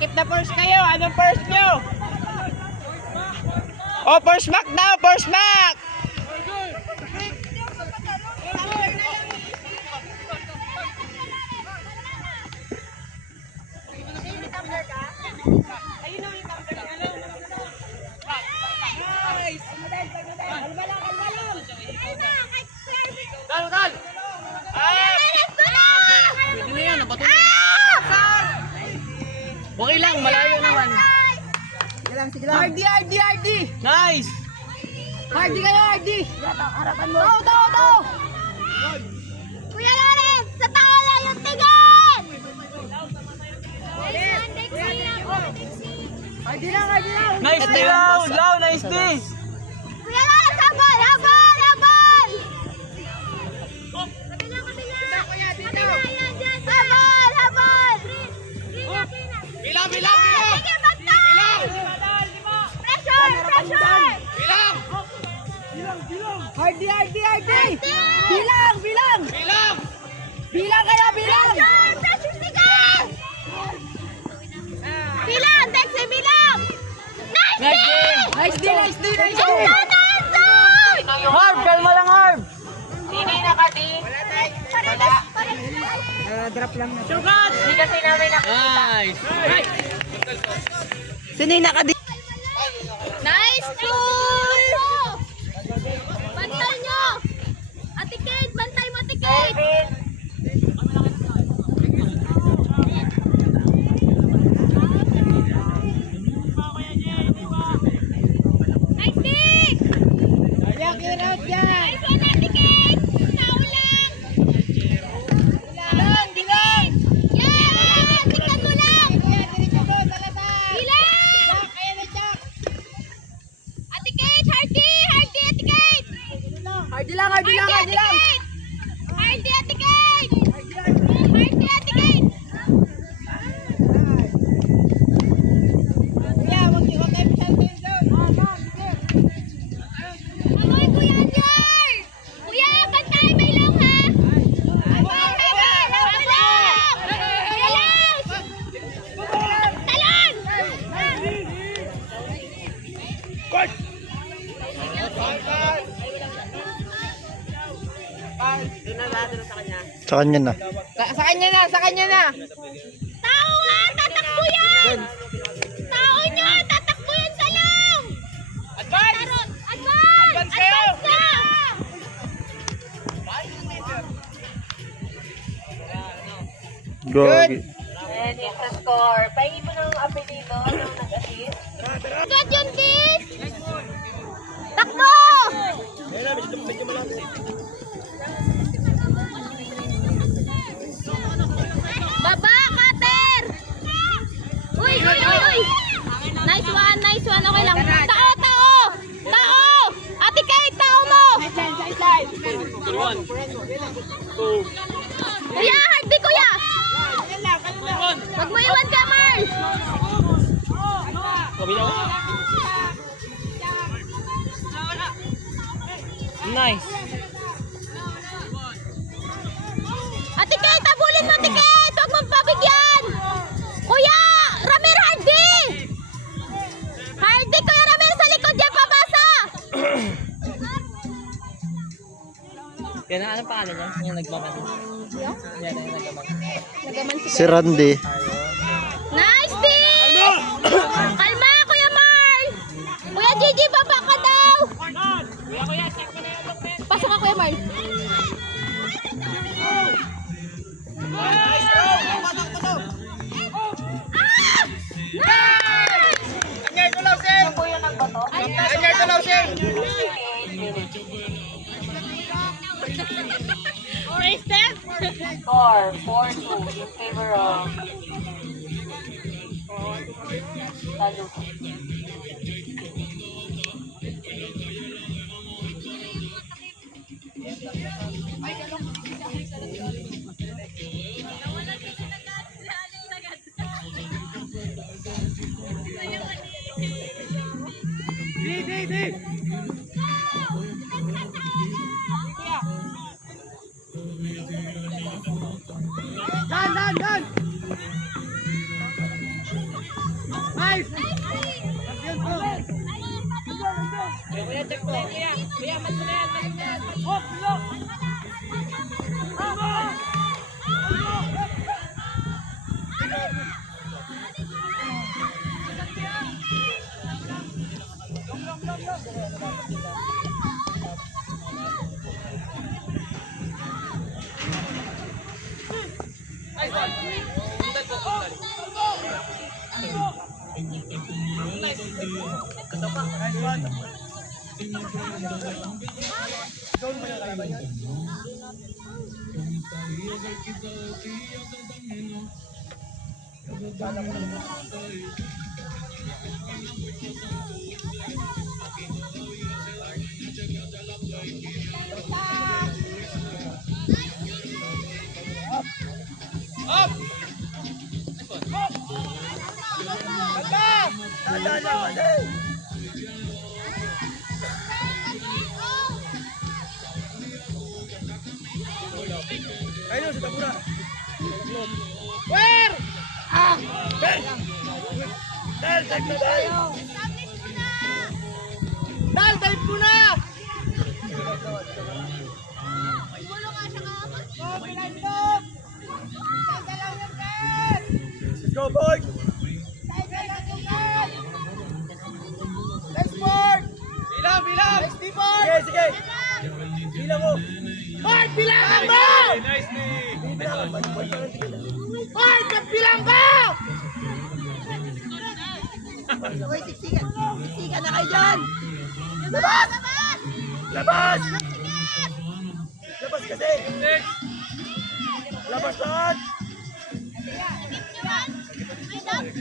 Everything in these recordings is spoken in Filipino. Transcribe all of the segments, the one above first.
Takip na first kayo. Anong first nyo? Oh, first back daw. First back. Okay lang, malayo naman. Sige lang, sige lang. RD. Nice! RD kayo, RD. Harapan mo. Tao. Kuya Lawrence, sa tao lang yung tigan! RD lang. Nice day, Lao! Nice day! Kuya Lawrence, habol! Habol! Bilang. Sige, bantay! Pressure! RD. Bilang. Bilang kaya, bilang. Pressure, sige! Bilang, Dexy, bilang! Nice day! Nice day. Harv! Kalma lang, Harv! Drop lang na. Nice! Sino yung nakadi? Nice goal! Bantay nyo! Ate Kate, bantay mo, Ate Kate! Nice kick! Nice one, Ate Kate! Tao lang! Bilang! Yeah! Tingnan mo lang! Bilang! Ate Kate! Hardy! Ate Kate! RD lang. Hardy, Ate Kate! Hardy, Ate Kate! Amoy, Kuya Anjar! Kuya, bantay! May long, ha? Habol! Kuya Laos! Talon! Sa kanya na. Sa kanya na. Tao nga! Tatakbo yan! Tao nyo! Tatakbo yan sa long! Advance! Advance kayo! Advance na! Gogi. Agad yun, Dis! Takbo! Baba, Cutter! Uy! Nice one, okay lang. Tao! Ate Kate, tao mo! Kuya, Hardy, kuya! Wag mo iwan ka, Marl! Nice! Ate Kate, abulin mo, Ate Kate! Huwag mong pabigyan! Kuya! Ramir, Hardy! Kuya Ramir, sa likod yan, pabasa! Yan, anong pangalan niya? Yung nagmaman. Yan, yung nagmaman. Si Randy. Nice, D! Kalma, Kuya Marl! Kuya Gigi, baba ka daw! Pasok ka, Kuya Marl. Score 4-2 in favor of Talup. Dan. Dal, dive mo na! Go, boy! Nice board! Bilang, bilang! Nice D-board! Sige, sige! Bilang mo! Board, bilangan mo! Board, magbilang ka! Uy, siksikan. Siksikan na kayo dyan! Labas! Labas! Labas kasi! Labas lahat!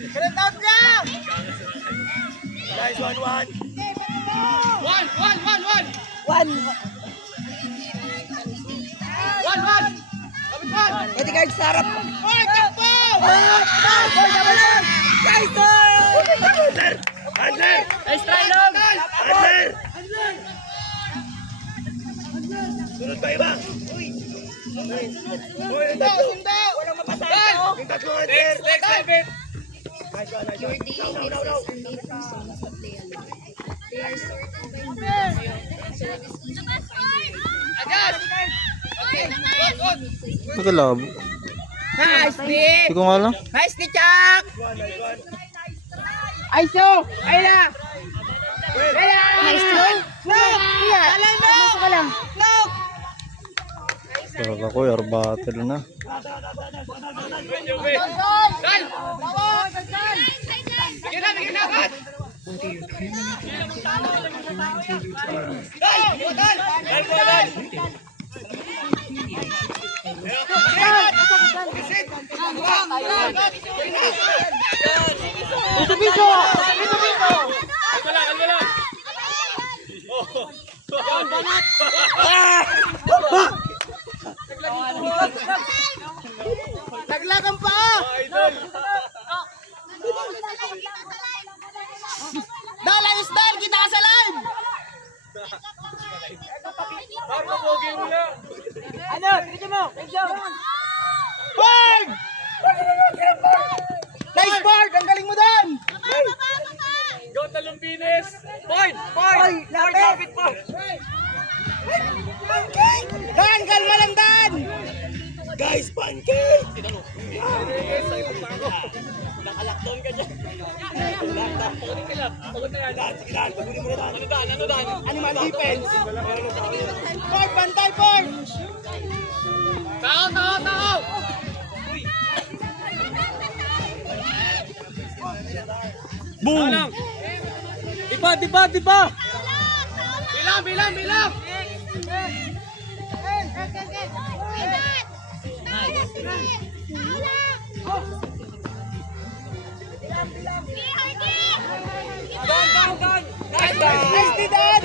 Ganun out niya! Guys, 1-1! One, one, one, one! One! One, one! Kapit one! Pwede guard sa harap. Boy, takbo! Boy, naman! Guys, Under! Under! Nice try, Long! Under! Sunod ba iba? Uy, ang tatlo! Walang mapasahin ko. Yung tatlo, under! Next, David! Nice one, nice one. No, no, no, no. Agad! Okay, good, good! Nagalab. Nice, D! Hindi ko nga lang. Nice, D, Chak! Nice one. Aiso! Ayla! Ayla! Nice, D! Look! Alam mo! Pumasok ka lang. Look! Kala ko, air battle na. Dal! Bigyan na, bigyan na agad! Dal! Dal! Dal! Ito, Piso! Ito, Piso! Naglagan pa! Dal, ayos dal! Kita ka sa live! Ano? Dito mo! Board! Nice board! Ang galing mo doon! Go Talumpines! Point! Oy, lapit! Dan, kalma lang, Dan! Guys, pancake! Naka-lockdown ka dyan. Pagod ka lang. Pagod na yan. Sige Dan, pagunin mo na Dan. Ano dan? Animal defense! Board, bantay, board! Tao, tao, tao! Boom! Diba? Bilang, bilang! Down! Nice, D, Dan! Under! Nice, D, Dan!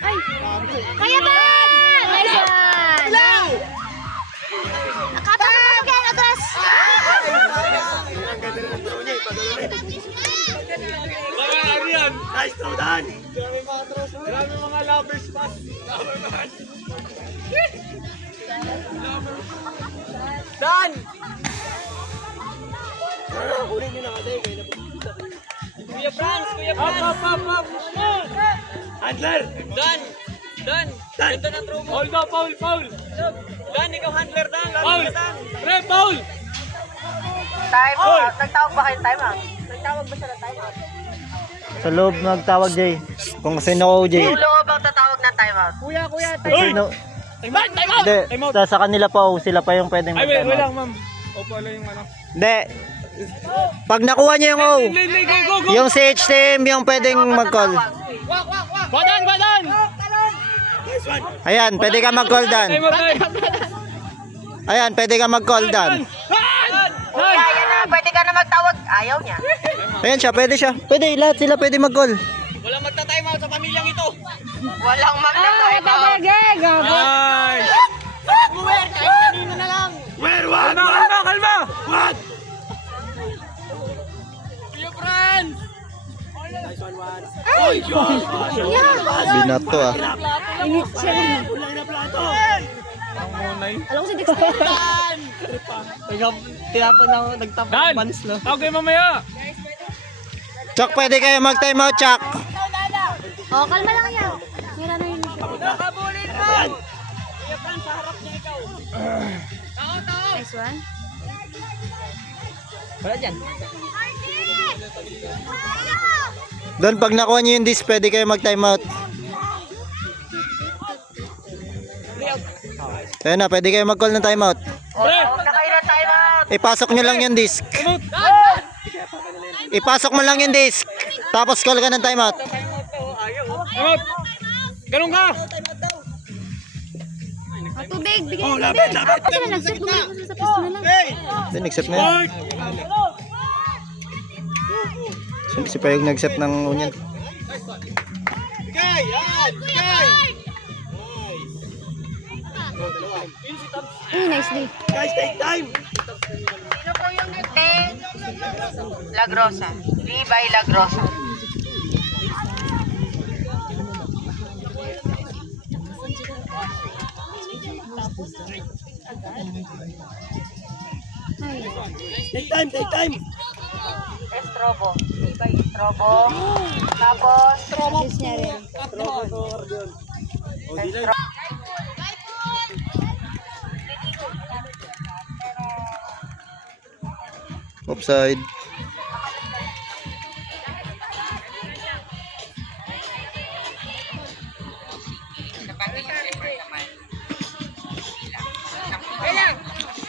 Ay! Kaya ba? Nice one! Ilaw! Nakapasok ka na atras! Nice throw Dan! Grabe mga lovers pass. Dan! Kunin nyo na kasi. Kuya Franz! Kuya Franz! Up! Handler! Dan! Ganda ng throw mo. Foul! Dan, ikaw handler Dan. Foul! Pre, foul! Time out. Nagtawag ba kayo time out? Nagtawag ba siya ng time out? Sa loob nagtawag, Jay. Kung sino ko, Jay. Yung loob ang tatawag ng time out. Kuya, Sino? Time out! Hindi, sa kanila pa, sila pa yung pwedeng mag-time out. ma'am. Opo, lang yung ano. Hindi. Pag nakuha niya yung O, Go! yung CH team, yung pwedeng mag-call. Badan! Ayan, pwede ka mag-call, Dan. Ayan, pwede ka mag-call, Dan. Kuya, yan na. Pwede ka na magtawag. Ayaw niya. Ayan siya, pwede siya. Pwede, lahat sila pwede mag-call. Walang magta-time out sa pamilyang ito. Walang magta-time out. Nice! Buwer! Kahit kanino na lang. Kalma! What? Kuya Franz! Binato ah. Alam ko si Dexter. Tinapon na ako, nagtapon ng buns, no? Okay, mamaya! Chuck, pwede kayo mag-time out, Chuck. Oh, kalma lang yan. Mira na yun. Nakabulin mo! Kuya Franz, sa harap niya ikaw. Nice one. Wala dyan. Doon, pag nakuha niyo yung disc, pwede kayo mag-time out. Ayan na, pwede kayo mag-call ng time out. Huwag na kayo ng time out. Ipasok nyo lang yung disc. Ipasok mo lang yung disc. Tapos call ka ng time out. Time out! Ganun ka! Tubig, bigyan ng tubig. Ako sila nag-set. Bumalik ko sila sa pwesto na lang. Then, accept na yan. Si Payog nag-set ng unyan. Nice day. Guys, take time! Sino po yung nagteng? Lagrosa. Levi Lagrosa. Take time! Estrobo. Levi Estrobo. Tapos, Assist niya rin. Offside.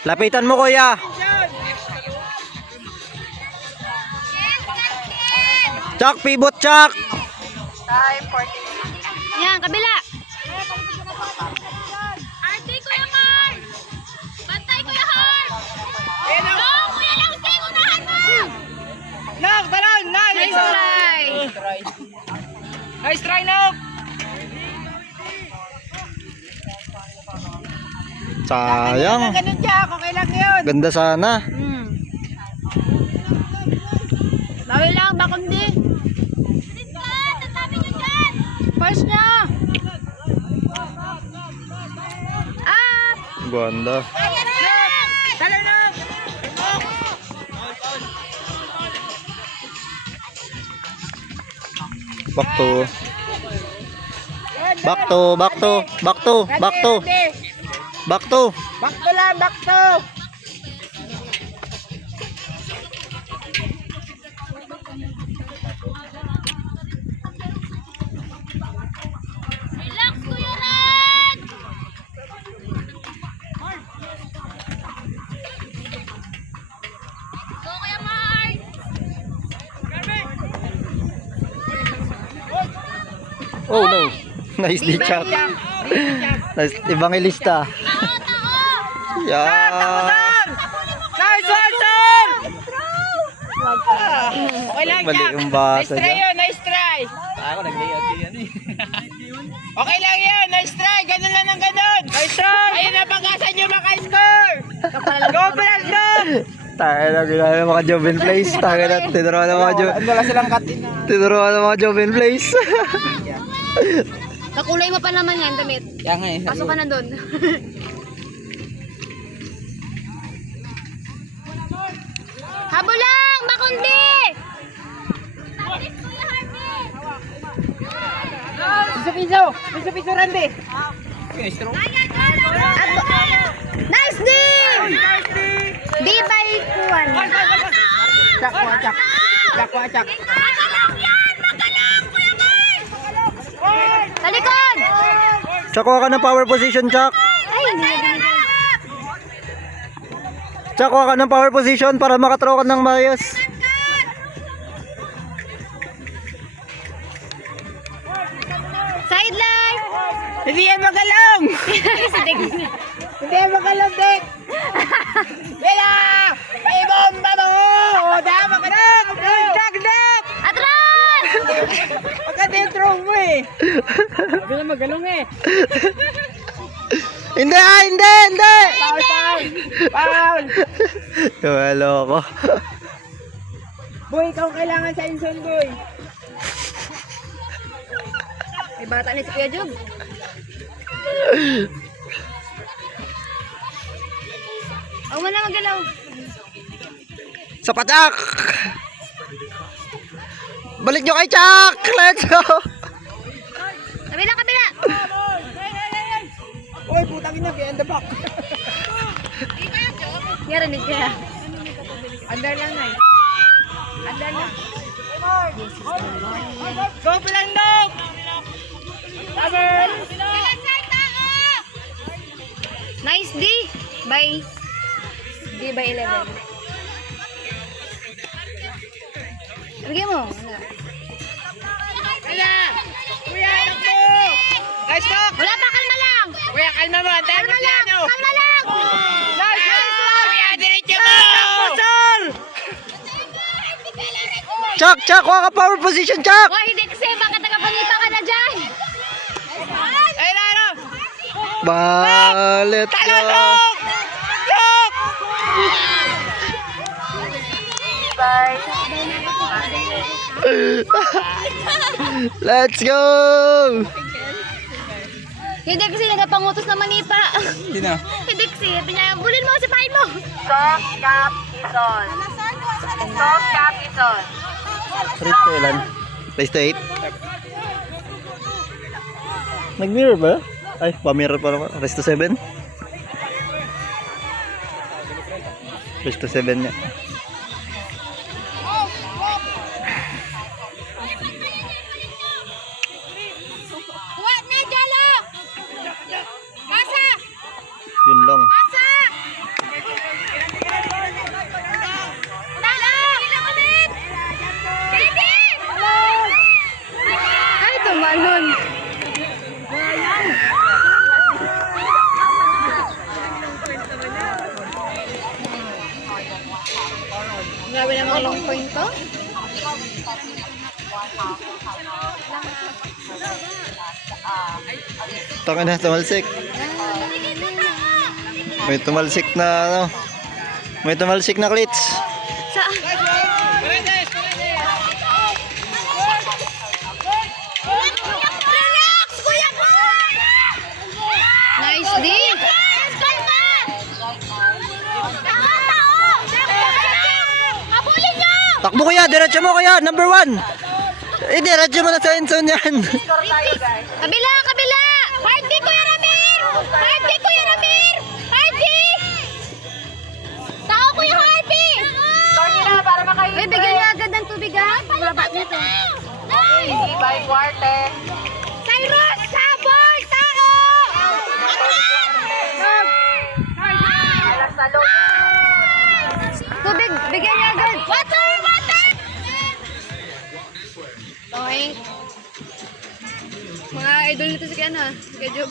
Lapitan mo, kuya. Chuck, pivot, Chuck. time 40. Yan, kabila. Arte, Kuya Mark! Bantay, Kuya Harp! No, Kuya Langsing, unahan mo! Nak! Taran! Nice try. Nice try, Nak! Sayang. Ganun Jack, okay lang yun. Ganda sana. Bawi lang, bakundi. Tatabi nyo dyan! First niya. Up. Ganda. Kaya na! Talo na. Back to. Back to, back to, back to, back to. Back to. Back to lang, back to. Relax, Kuya Red! Go, Kuya Mark! Oh no. Nice di Chuck. Nice evangelista. Tao, tao! Yeah. Nice one, sir! Okay lang, Mali Jack. yung basa Nice try niya. yun, nice try. Ako nag-layout yan eh. Okay lang yan, nice try. Ganun lang ng ganun. Nice try. Ayun na pag-asa nyo maka-score. Go, Brando! Tayo na ginagawa ng mga Joven Place. Tayo na tinuruan ng mga Joven. Wala silang katin na. Tinuruan ng mga Joven Place. Kakulay mo pa naman yan, damit. Kaya nga eh. Pasok ka na doon. Habulang! Makundi! Piso, Randy. Nice D! D by Kuan. Chak. Magalang yan! Magalang! Kuya Mars! Talikod! Chak, kuha ka ng power position, Chak. Ay, hindi. Chak, kuha ka ng power position para makatraw ka ng maayos. Sideline! Hindi yan magalong! Hindi yan magalong, Dick! Bela! May bomba mo! O, dama ka na! Dagdag! Atras! Maganda yung throw mo eh! Hindi! Foul! Walo ko. Boy, ikaw kailangan sa Inson, boy! May bata ni si Kuya Job. Huwag mo na magalaw. Sa patak! Balik nyo kay Chak! Let's go! Kabila, kabila! Boy, putang ina, behind the back! Narinig kaya. Under lang na eh. Under lang. Go, Pilandok! Nice D by 11. Bigyan mo. Kaya! Kuya, takbo! Guys, talk! Wala pa, kalma lang. Kuya, kalma mo. Antayin mo siya, no? Kalma lang. Nice one! Kuya, diretso mo! Chak, kuha ka power position, Chak! Hoy, hindi kasi baka tagapangita ka na dyan. Ayun na, ano? Let's go! Look! Let's go! Hindi kasi nagapangutos na manipa. Hindi na. Hindi kasi, pinya, bulin mo, sipahin mo. Race to ilan? Race to 8? Nag-mirror ba? Ay, pa-mirror pa naman. Race to 7? Race to 7 niya. Huwag na, Jalo! Pasa! Yun lang. Pasa! Talo! Pwede! Ay, tumalon. Grabe namang long point to. Taka na, tumalsik. May tumalsik na ano. May tumalsik na klits. Sa... Relax, Kuya Boy! Nice D! Kalma! Habulin nyo! Takbo kuya, diretso mo kuya, number 1. Diretso mo na sa endzone yan. Kabila, kabila! Party, Kuya Ramir! Party, Kuya Ramir! Party! Tao, Kuya Harvey! Uy, bigyan niyo agad ng tubig, ha? Mababa nito. Nice! By Cuarte. Cyrus, sabon! Tao! Tubig, bigyan niyo agad. Water! Water! Okay. Mga idol nito si Ken, ha? Si Kuya Job.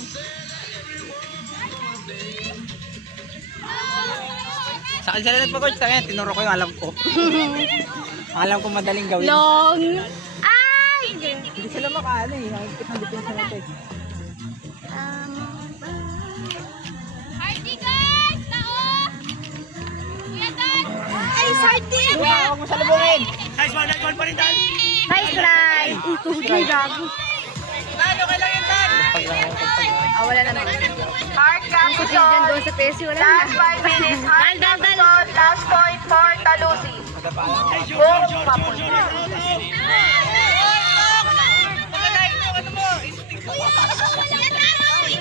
Sa akin sila nagpag-coach, sa akin, tinuro ko yung alam ko. Alam ko madaling gawin. Long! Ay! Hindi sila makaano eh. Hangkit ng depensa natin. Hardy, guys! Tao! Kuya Dan! Ay, Sardy! Huwag mo salubungin! Nice try! Ito, hindi gago. Ano kailangan yan? Ah, wala naman. Ang kusil dyan doon sa Pesi, wala na. Last 5 minutes. Dal. Last point po. Kung mapunta.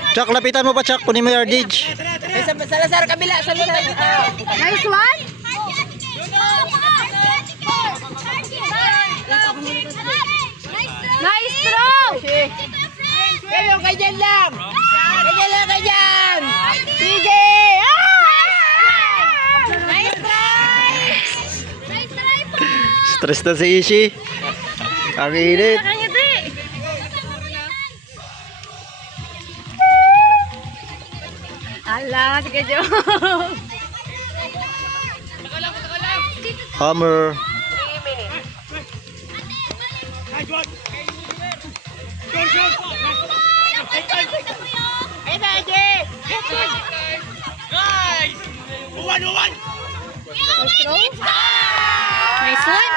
Chuck, lapitan mo pa, Chuck. Kunin mo yung yardage. Salazar, kabila. Salazar. Nice one. Nice throw. Hello, ganyan lang. Ganyan lang, ganyan. Sige. Nice try. Nice try po. Stress na si Ishi. Ang init. Nakangiti. Ala, sige Jo. Hammer. 3 minutes. Ay, Daddy. Nice one.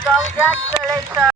Congratulations.